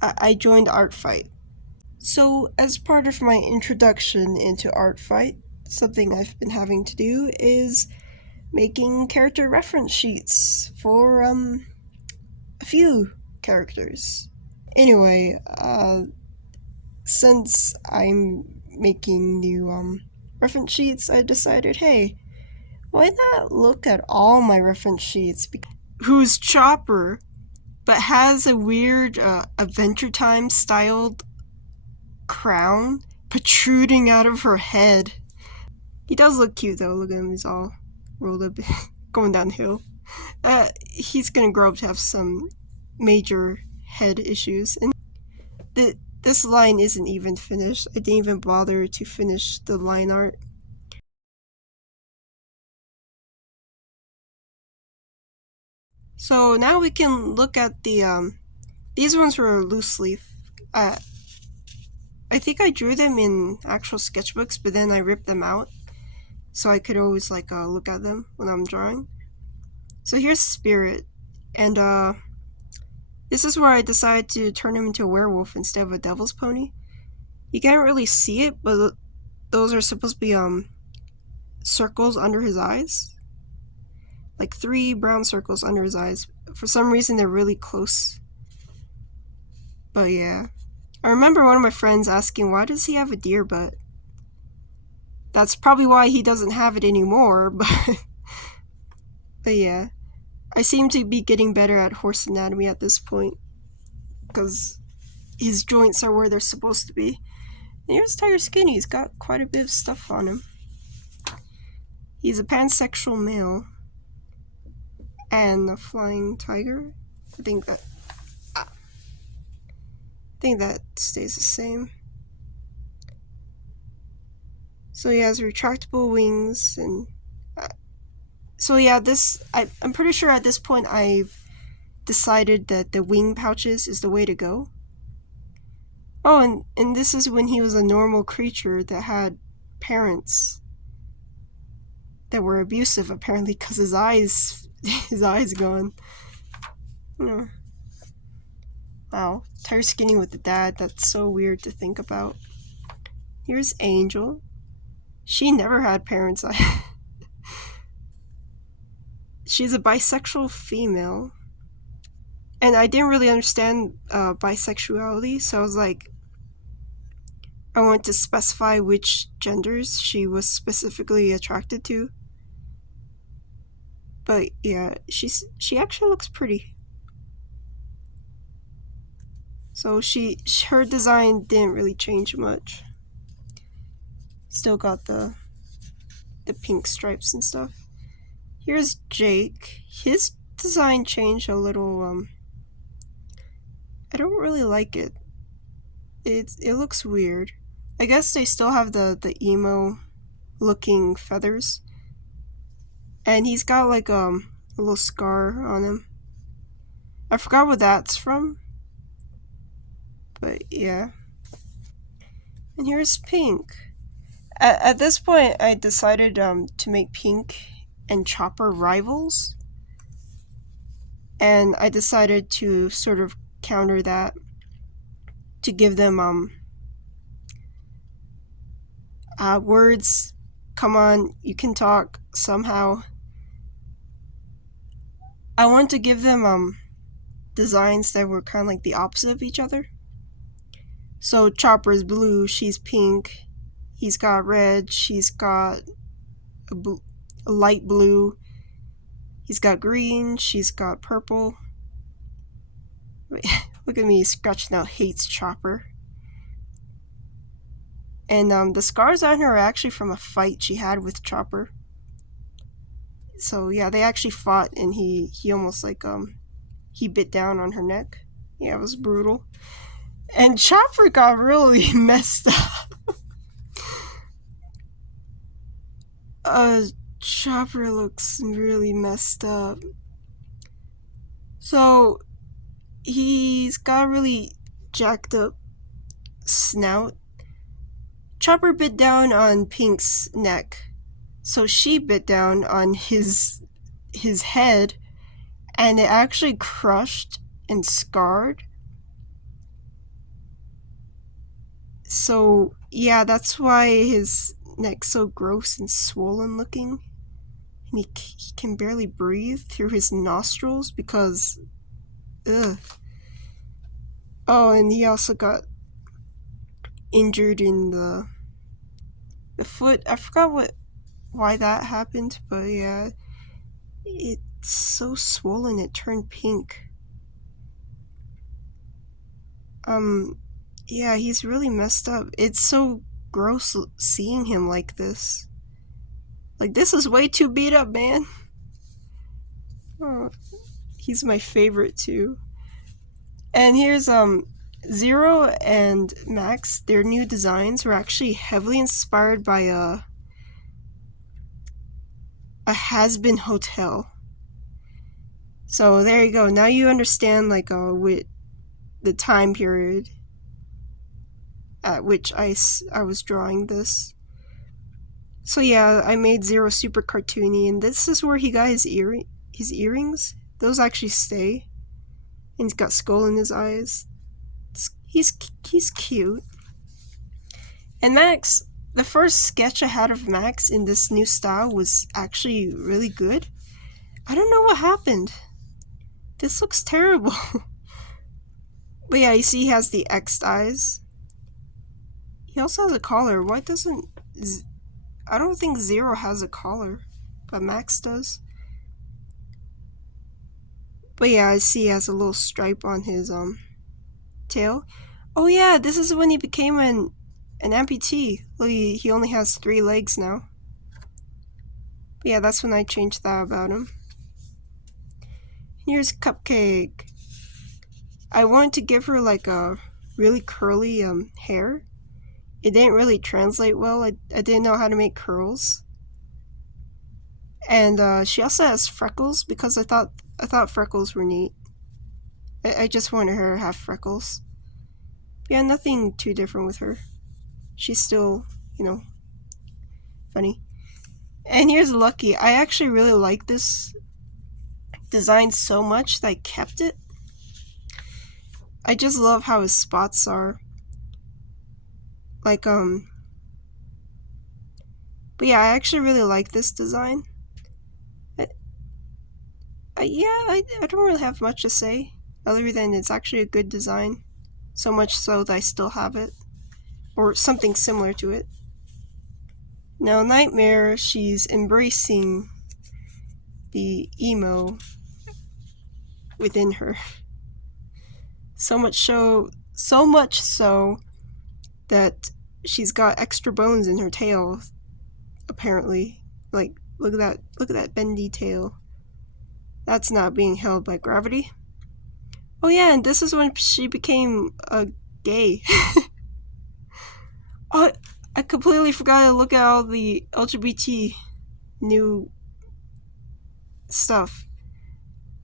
I joined Art Fight. So, as part of my introduction into Art Fight, something I've been having to do is making character reference sheets for a few characters. Anyway, since I'm making new reference sheets, I decided, hey, why not look at all my reference sheets? Who's Chopper, but has a weird Adventure Time styled crown protruding out of her head. He does look cute though. Look at him, he's all rolled up, going downhill. He's gonna grow up to have some major head issues. And this line isn't even finished. I didn't even bother to finish the line art. So now we can look at the these ones were loose leaf. I think I drew them in actual sketchbooks, but then I ripped them out so I could always look at them when I'm drawing. So here's Spirit, and this is where I decided to turn him into a werewolf instead of a devil's pony. You can't really see it, but those are supposed to be circles under his eyes, like 3 brown circles under his eyes. For some reason they're really close. But yeah, I remember one of my friends asking, why does he have a deer butt? That's probably why he doesn't have it anymore, but yeah. I seem to be getting better at horse anatomy at this point, because his joints are where they're supposed to be. And here's Tiger Skinny. He's got quite a bit of stuff on him. He's a pansexual male and a flying tiger. I think that stays the same. So he has retractable wings, and so yeah, I'm pretty sure at this point I've decided that the wing pouches is the way to go. Oh, and this is when he was a normal creature that had parents that were abusive, apparently, because his eyes gone. Yeah. Wow, Tiger Skinny with the dad, that's so weird to think about. Here's Angel. She never had parents. She's a bisexual female. And I didn't really understand bisexuality, so I was like, I wanted to specify which genders she was specifically attracted to. But yeah, she actually looks pretty. So her design didn't really change much. Still got the pink stripes and stuff. Here's Jake. His design changed a little. I don't really like it. It looks weird. I guess they still have the emo looking feathers. And he's got like a little scar on him. I forgot what that's from. But yeah. And here's Pink. At this point, I decided to make Pink and Chopper rivals. And I decided to sort of counter that, to give them words. Come on, you can talk somehow. I want to give them designs that were kind of like the opposite of each other. So Chopper's blue, she's pink. He's got red, she's got a light blue. He's got green, she's got purple. Wait, look at me scratching out hates Chopper. And the scars on her are actually from a fight she had with Chopper. So yeah, they actually fought, and he almost he bit down on her neck. Yeah, it was brutal. And Chopper got really messed up. Chopper looks really messed up. So he's got a really jacked up snout. Chopper bit down on Pink's neck, so she bit down on his head, and it actually crushed and scarred. So yeah, that's why his neck's so gross and swollen looking. And he can barely breathe through his nostrils because, ugh. Oh, and he also got injured in the foot. I forgot why that happened, but yeah, it's so swollen it turned pink. Yeah, he's really messed up. It's so gross seeing him like this. Like, this is way too beat up, man. Oh, he's my favorite too. And here's Zero and Max. Their new designs were actually heavily inspired by a has-been hotel. So there you go. Now you understand like with the time period at which I was drawing this. So yeah, I made Zero super cartoony, and this is where he got his earrings. Those actually stay. And he's got skull in his eyes. He's cute. And Max, the first sketch I had of Max in this new style was actually really good. I don't know what happened. This looks terrible. But yeah, you see he has the X'd eyes. He also has a collar. Why doesn't... I don't think Zero has a collar, but Max does. But yeah, I see he has a little stripe on his tail. Oh yeah, this is when he became an amputee. Look, he only has 3 legs now. But yeah, that's when I changed that about him. Here's Cupcake. I wanted to give her like a really curly hair. It didn't really translate well. I didn't know how to make curls. And she also has freckles because I thought freckles were neat. I just wanted her to have freckles. Yeah, nothing too different with her. She's still, funny. And here's Lucky. I actually really like this design so much that I kept it. I just love how his spots are. Like, but yeah, I actually really like this design. I don't really have much to say, other than it's actually a good design. So much so that I still have it. Or something similar to it. Now, Nightmare, she's embracing the emo within her. So much so that she's got extra bones in her tail, apparently. Like, look at that bendy tail. That's not being held by gravity. Oh yeah, and this is when she became gay. Oh, I completely forgot to look at all the LGBT new stuff.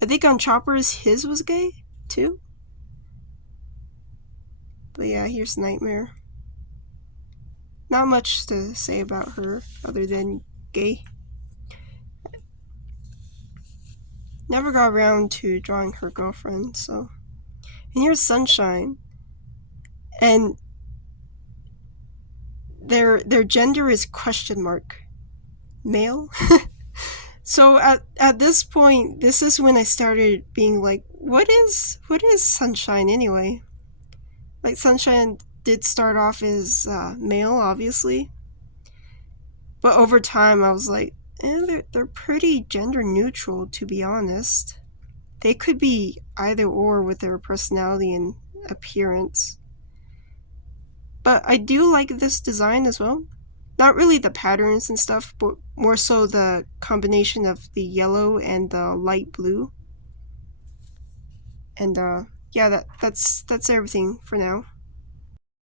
I think on Chopper's his was gay too. But yeah, here's Nightmare. Not much to say about her other than gay. Never got around to drawing her girlfriend, so. And here's Sunshine. And their gender is question mark. Male? So at this point, this is when I started being like, what is Sunshine anyway? Like, Sunshine did start off as male, obviously. But over time, I was like, they're pretty gender neutral, to be honest. They could be either or with their personality and appearance. But I do like this design as well. Not really the patterns and stuff, but more so the combination of the yellow and the light blue. And yeah, that's everything for now.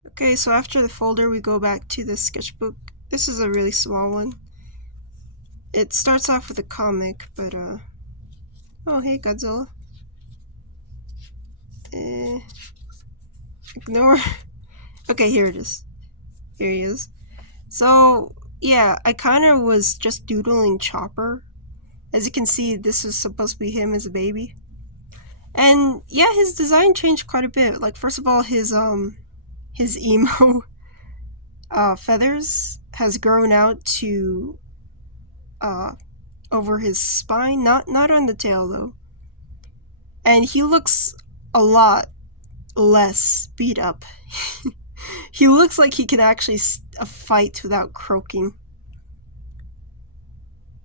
Okay, so after the folder, we go back to the sketchbook. This is a really small one. It starts off with a comic, but oh hey Godzilla. Ignore. Okay, here it is. Here he is. So yeah, I kind of was just doodling Chopper. As you can see, this is supposed to be him as a baby. And yeah, his design changed quite a bit. Like, first of all, his emo feathers has grown out to over his spine, not on the tail though. And he looks a lot less beat up. He looks like he can actually fight without croaking.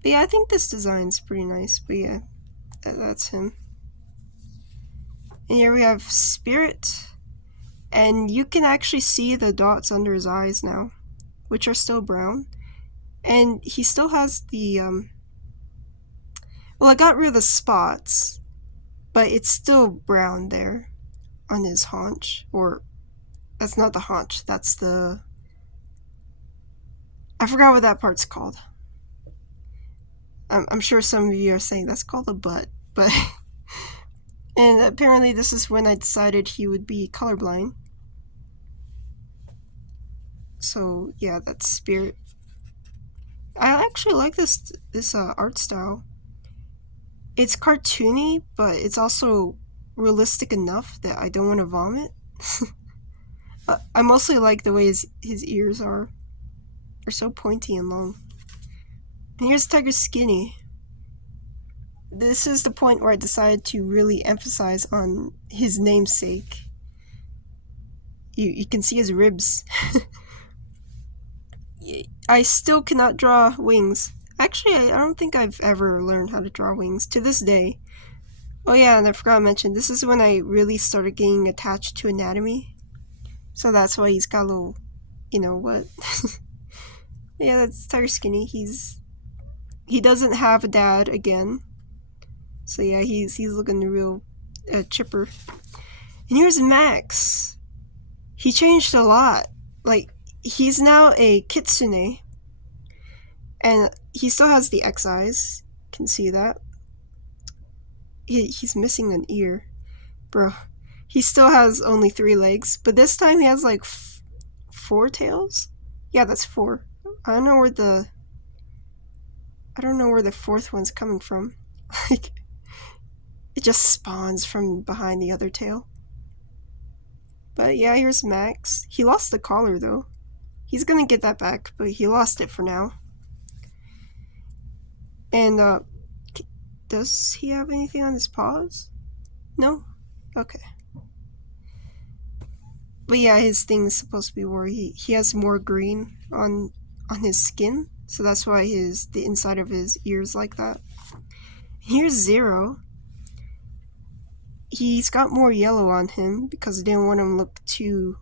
But yeah, I think this design's pretty nice. But yeah, that's him. And here we have Spirit. And you can actually see the dots under his eyes now, which are still brown. And he still has the, well, I got rid of the spots, but it's still brown there on his haunch. Or, that's not the haunch, that's the, I forgot what that part's called. I'm sure some of you are saying that's called a butt, but and apparently this is when I decided he would be colorblind. So yeah, that's Spirit. I actually like this art style. It's cartoony, but it's also realistic enough that I don't want to vomit. I mostly like the way his ears are. They're so pointy and long. And here's Tiger Skinny. This is the point where I decided to really emphasize on his namesake. You can see his ribs. I still cannot draw wings. Actually, I don't think I've ever learned how to draw wings to this day. Oh yeah, and I forgot to mention, this is when I really started getting attached to anatomy. So that's why he's got a little, you know what. Yeah, that's Tiger Skinny. He doesn't have a dad again. So yeah, he's looking real chipper. And here's Max. He changed a lot. Like, he's now a kitsune. And he still has the X eyes. You can see that. He's missing an ear. Bro. He still has only 3 legs. But this time he has like 4 tails? Yeah, that's 4. I don't know where the 4th one's coming from. Like, it just spawns from behind the other tail. But yeah, here's Max. He lost the collar though. He's gonna get that back, but he lost it for now. And does he have anything on his paws? No? Okay. But yeah, his thing's supposed to be where he has more green on his skin, so that's why the inside of his ears like that. Here's Zero. He's got more yellow on him because I didn't want him to look too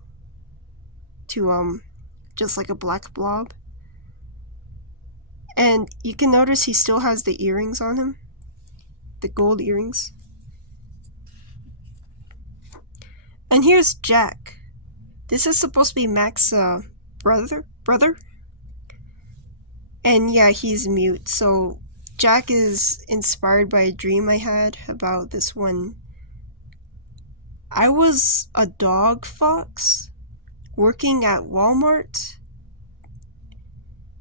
just like a black blob. And you can notice he still has the earrings on him, the gold earrings. And here's Jack. This is supposed to be Max's brother. And yeah, he's mute. So Jack is inspired by a dream I had about this one. I was a dog fox working at Walmart.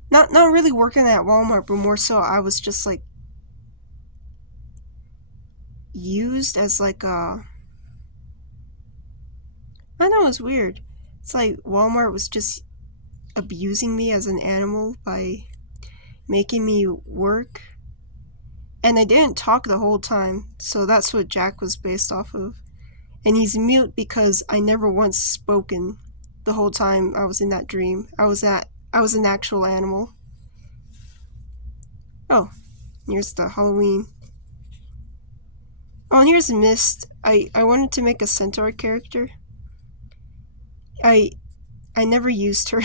Not really working at Walmart, but more so I was just like used as like a, I know, it was weird. It's like Walmart was just abusing me as an animal by making me work. And I didn't talk the whole time, so that's what Jack was based off of. And he's mute because I never once spoken the whole time I was in that dream. I was an actual animal. Oh, here's the Halloween. Oh, and here's Mist. I wanted to make a centaur character. I never used her.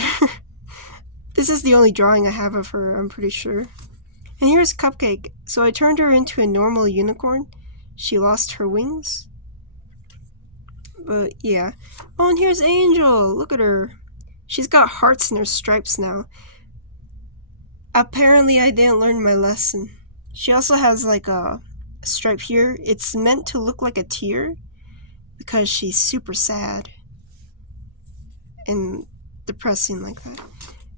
This is the only drawing I have of her, I'm pretty sure. And here's Cupcake. So I turned her into a normal unicorn. She lost her wings. But yeah. Oh, and here's Angel. Look at her. She's got hearts in her stripes now. Apparently I didn't learn my lesson. She also has like a stripe here. It's meant to look like a tear because she's super sad and depressing like that.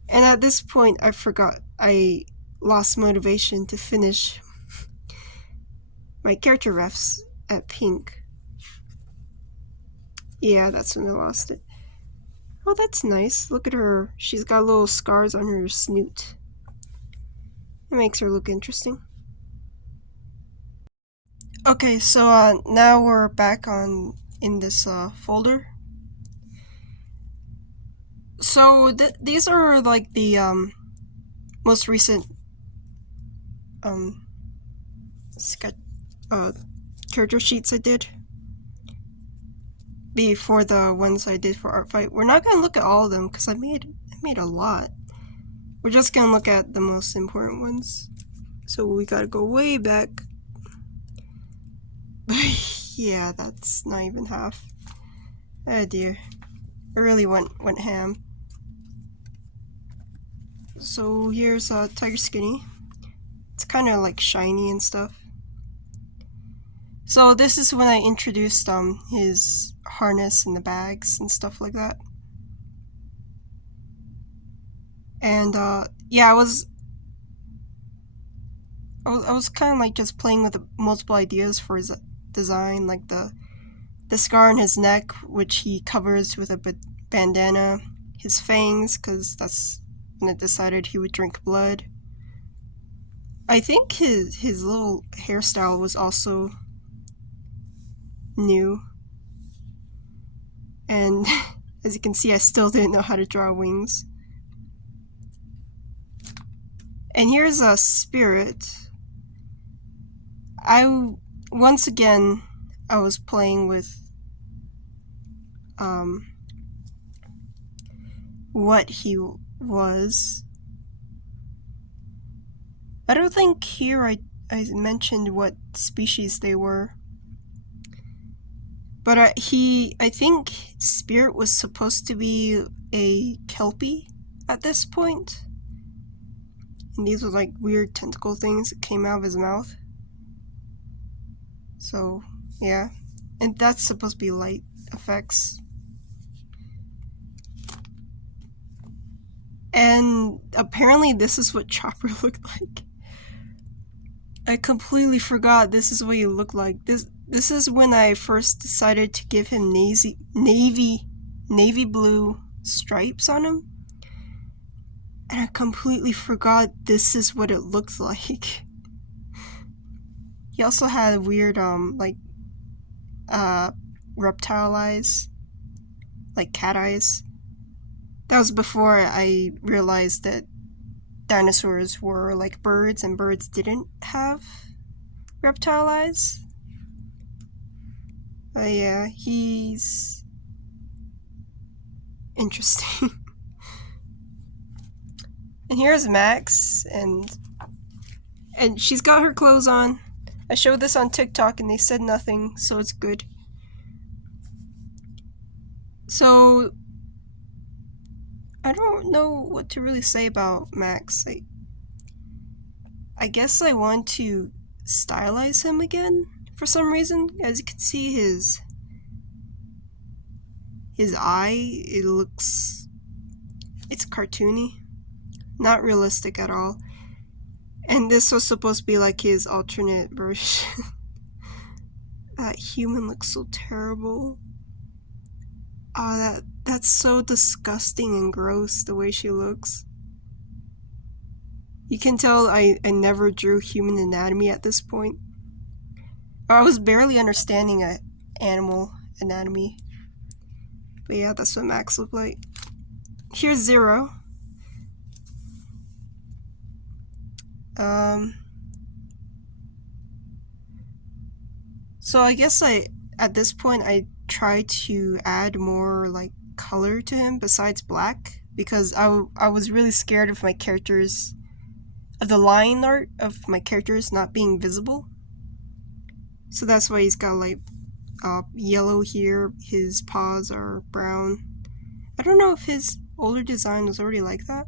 And at this point I lost motivation to finish my character refs at pink. Yeah, that's when I lost it. Oh, that's nice. Look at her. She's got little scars on her snoot. It makes her look interesting. Okay, so now we're back on in this folder. So these are like the most recent sketch character sheets I did before the ones I did for Art Fight. We're not gonna look at all of them because I made a lot. We're just gonna look at the most important ones. So we gotta go way back. Yeah, that's not even half. Oh dear. I really went ham. So here's Tiger Skinny. It's kind of like shiny and stuff. So this is when I introduced his harness and the bags and stuff like that. And yeah, I was kind of like just playing with multiple ideas for his design, like the scar on his neck, which he covers with a bandana, his fangs, because that's when it decided he would drink blood. I think his little hairstyle was also new. And as you can see, I still didn't know how to draw wings. And here's a spirit. Once again, I was playing with what he was. I don't think here I mentioned what species they were. But I think Spirit was supposed to be a Kelpie at this point. And these were like weird tentacle things that came out of his mouth. So, yeah. And that's supposed to be light effects. And apparently this is what Chopper looked like. I completely forgot this is what he looked like. This is when I first decided to give him navy blue stripes on him. And I completely forgot this is what it looked like. He also had weird reptile eyes, like cat eyes. That was before I realized that dinosaurs were like birds and birds didn't have reptile eyes. Yeah, he's interesting. And here's Max, and she's got her clothes on. I showed this on TikTok and they said nothing, so it's good. So I don't know what to really say about Max. I guess I want to stylize him again for some reason. As you can see, his eye, it's cartoony, not realistic at all. And this was supposed to be like his alternate version. That human looks so terrible. That's so disgusting and gross, the way she looks. You can tell I never drew human anatomy at this point. I was barely understanding animal anatomy. But yeah, that's what Max looked like. Here's Zero. So I guess at this point I try to add more like color to him besides black, because I was really scared of my characters, of the line art of my characters not being visible. So that's why he's got like yellow here. His paws are brown. I don't know if his older design was already like that.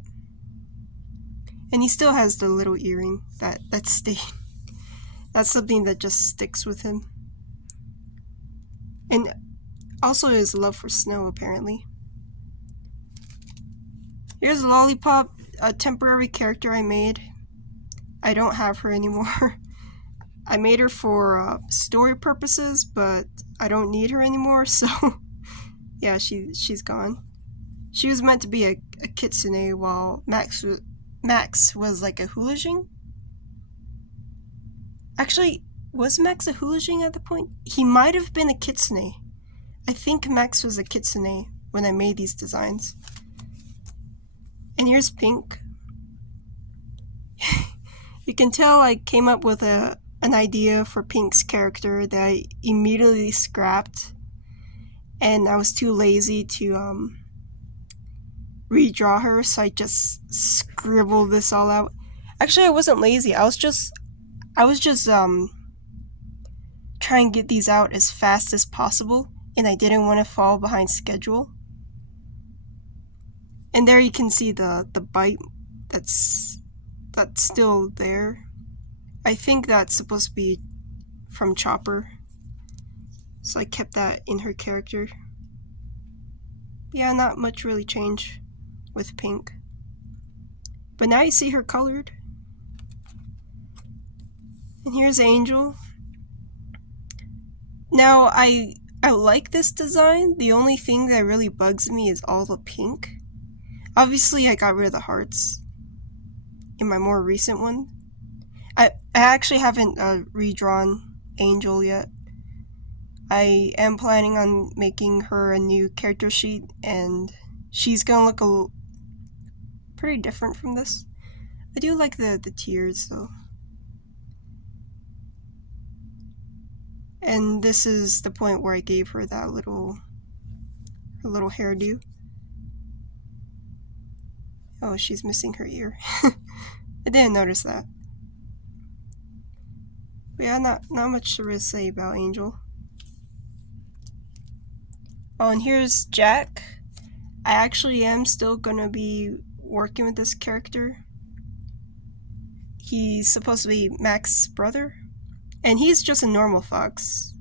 And he still has the little earring that stayed. That's something that just sticks with him. And also his love for snow, apparently. Here's Lollipop, a temporary character I made. I don't have her anymore. I made her for story purposes, but I don't need her anymore, so yeah, she's gone. She was meant to be a kitsune, while Max was like a hulajing. Actually, was Max a hulajing at the point? He might have been a kitsune. I think Max was a kitsune when I made these designs. And here's Pink. You can tell I came up with an idea for Pink's character that I immediately scrapped, and I was too lazy to redraw her, so I just scribbled this all out. Actually, I wasn't lazy. I was just trying to get these out as fast as possible, and I didn't want to fall behind schedule. And there you can see the bite that's still there. I think that's supposed to be from Chopper, so I kept that in her character. Yeah, not much really changed with Pink. But now you see her colored. And here's Angel. Now, I like this design. The only thing that really bugs me is all the pink. Obviously, I got rid of the hearts in my more recent one. I actually haven't redrawn Angel yet. I am planning on making her a new character sheet, and she's gonna look pretty different from this. I do like the tears though. And this is the point where I gave her that little hairdo. Oh, she's missing her ear. I didn't notice that. But yeah, not much to really say about Angel. Oh, and here's Jack. I actually am still gonna be working with this character. He's supposed to be Max's brother, and he's just a normal fox,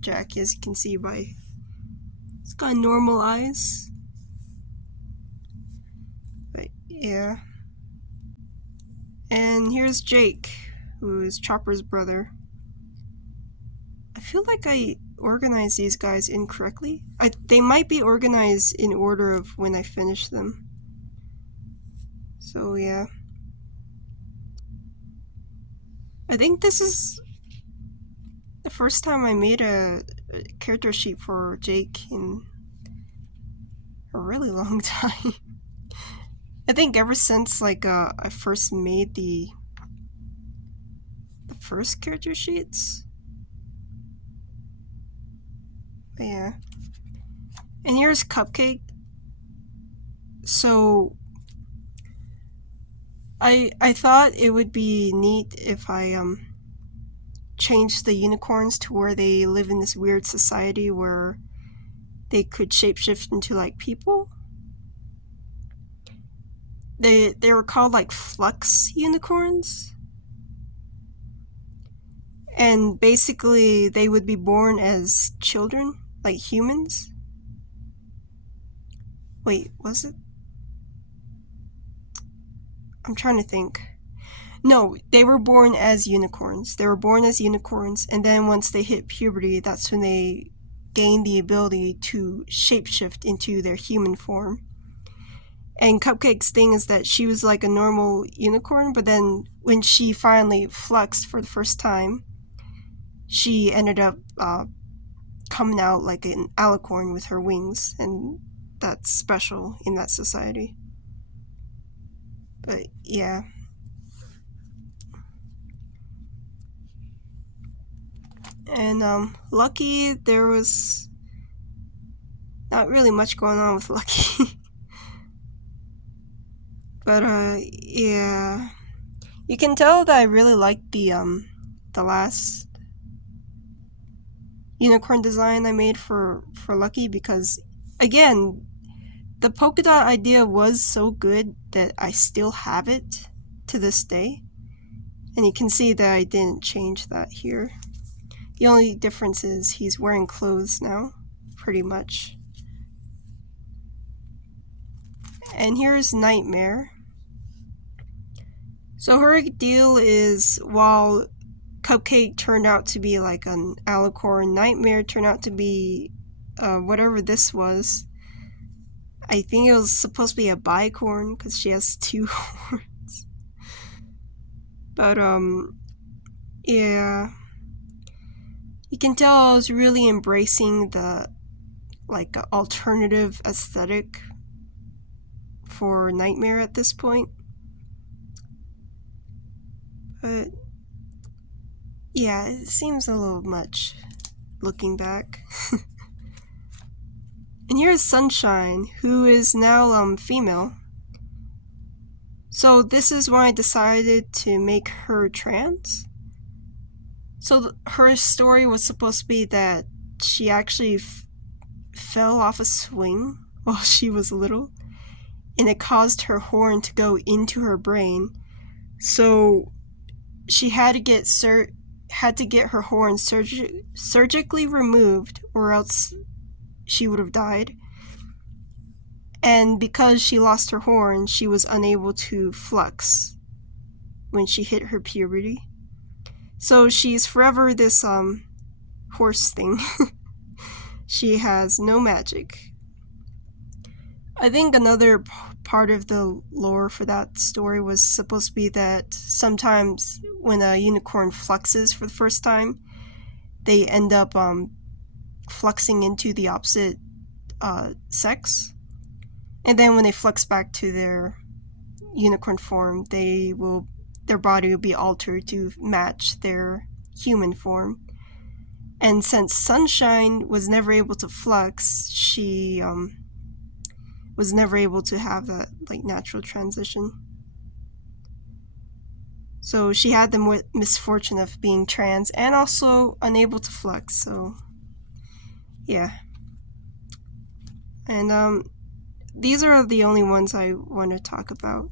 Jack, as you can see by... He's got normal eyes. But yeah. And here's Jake, who is Chopper's brother. I feel like I organized these guys incorrectly. They might be organized in order of when I finish them. So yeah. I think this is the first time I made a character sheet for Jake in a really long time. I think ever since like I first made the first character sheets. But yeah. And here's Cupcake. So I thought it would be neat if I changed the unicorns to where they live in this weird society where they could shapeshift into like people. They were called like flux unicorns. And basically they would be born as children, like humans. Wait, was it? I'm trying to think. No, they were born as unicorns. They were born as unicorns, and then once they hit puberty, that's when they gained the ability to shapeshift into their human form. And Cupcake's thing is that she was like a normal unicorn, but then when she finally fluxed for the first time, she ended up coming out like an alicorn with her wings, and that's special in that society. But yeah. And Lucky, there was not really much going on with Lucky. But yeah. You can tell that I really liked the last unicorn design I made for Lucky, because again, the polka dot idea was so good that I still have it to this day. And you can see that I didn't change that here. The only difference is he's wearing clothes now, pretty much. And here's Nightmare. So her deal is, while Cupcake turned out to be like an alicorn, Nightmare turned out to be whatever this was. I think it was supposed to be a bicorn because she has 2 horns. But yeah, you can tell I was really embracing the like alternative aesthetic for Nightmare at this point. But yeah, it seems a little much looking back. And here's Sunshine, who is now female. So this is when I decided to make her trans. So her story was supposed to be that she actually fell off a swing while she was little, and it caused her horn to go into her brain. So she had to get her horn surgically removed, or else she would have died. And because she lost her horn, she was unable to flux when she hit her puberty. So she's forever this horse thing. She has no magic. I think another part of the lore for that story was supposed to be that sometimes when a unicorn fluxes for the first time, they end up fluxing into the opposite sex. And then when they flux back to their unicorn form, their body will be altered to match their human form. And since Sunshine was never able to flux, she was never able to have that like natural transition. So she had the misfortune of being trans and also unable to flux. So yeah. And these are the only ones I want to talk about.